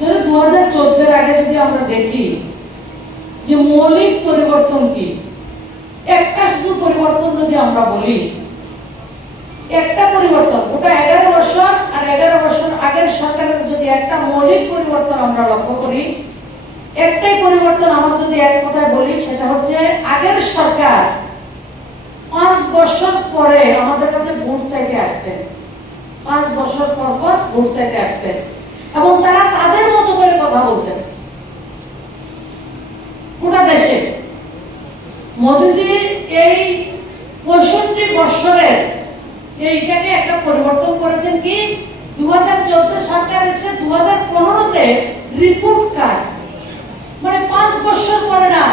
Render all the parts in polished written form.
2014 আগে যদি আমরা দেখি যে মৌলিক পরিবর্তন কি, একটা শুধু পরিবর্তন যদি আমরা বলি, একটা পরিবর্তন, ওটা 11 বছর আর 11 বছর আগের সরকারের যদি একটা মৌলিক পরিবর্তন আমরা লক্ষ্য করি, একটাই পরিবর্তন আমরা যদি এক কথায় বলি, সেটা হচ্ছে আগের সরকার 5 বছর পরে আমাদের কাছে ভোট চাইতে আসতেন। 5 বছর পর পর ভোট চাইতে আসতেন এবং তারা তাদের মতো করে কথা বলতেন গোটা দেশে। মোদীজি এই 65 বছরের এইটাকে একটা পরিবর্তন করেছেন কি, 2014 সরকার এসে 2015-তে রিপোর্ট কার্ড, মানে 5 বছর পরে না,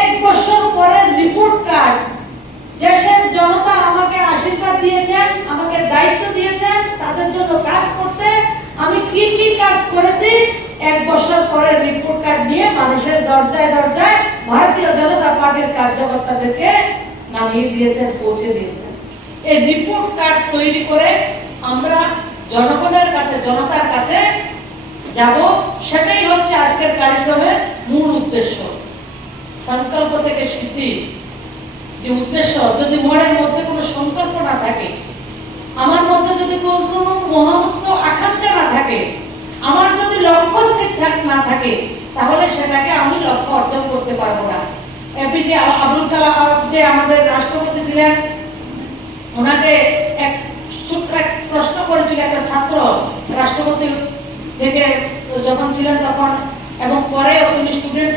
1 বছর পরে রিপোর্ট কার্ড। দেশের জনতা আমাকে আশীর্বাদ দিয়েছেন, আমাকে দায়িত্ব দিয়েছেন তাদের জন্য কাজ করতে, আমি কি কি কাজ করেছি 1 বছর পরে রিপোর্ট কার্ড নিয়ে মানুষের দরজায় দরজায় ভারতীয় জনতা পার্টির কার্যকর্তাদেরকে নামিয়ে দিয়েছেন, পৌঁছে দিয়েছেন। এই রিপোর্ট কার্ড তৈরি করে আমরা জনগণের কাছে, জনতার কাছে যাব, সেটাই হচ্ছে আজকের কার্যক্রমের মূল উদ্দেশ্য। সংকল্প থেকে সিদ্ধি যে উদ্দেশ্য, যদি মনের মধ্যে কোনো সংকল্প না থাকে, আমার মধ্যে যদি কোনো মহামত্ব আকাঙ্ক্ষা না থাকে, আমার যদি লক্ষ্য স্থির না থাকে, তাহলে সেটাকে আমি লক্ষ্য অর্জন করতে পারবো না। এপিজে আব্দুল কালাম যে আমাদের রাষ্ট্রপতি ছিলেন, ওনাকে এক প্রশ্ন করেছিল একটা ছাত্র, রাষ্ট্রপতি থেকে যখন ছিলেন তখন এবং পরে তিনি স্টুডেন্ট